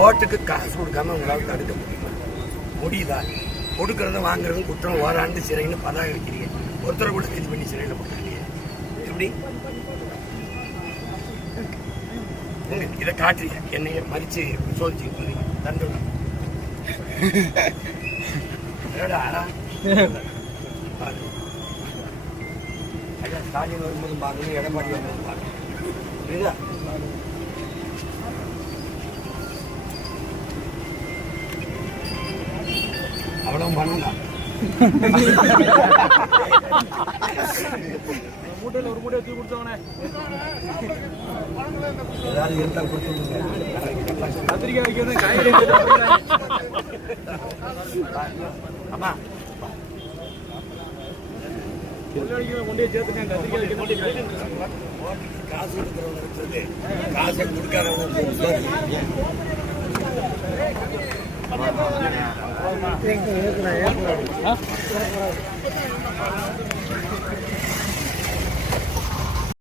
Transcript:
ஓட்டுக்கு காசு கொடுக்காம உங்களால் தடுக்க முடியுமா? முடியுதா? கொடுக்கறத வாங்குறதும் குற்றம், ஓராண்டு சிறைன்னு பதாக வைக்கிறீங்க. ஒருத்தரை கூட கைது பண்ணி சிறையில் போட்டாங்க. எப்படி இதை காட்டுறீங்க? என்னைய மறிச்சு சோதிச்சுட்டு போறீங்க. தண்டனை ஸ்டாலின் வரும்போது பார்க்கணும், எடப்பாடி வரும்போது பார்க்கணும். புரியுதா? அவ்வளவு பண்ணலாம். மூட்டையில் ஒரு மூட்டையை தூக்கி கொடுத்தவனே ஏதாவது இருந்தால் கொடுத்துருங்க. கத்திரிக்காய் வைக்கிறது காய்கறி ஆமா கொண்டே சேர்த்துக்கேன். கத்திரிக்காய் காசு கொடுக்குறவங்க இருக்கிறது, காசை கொடுக்காதவங்க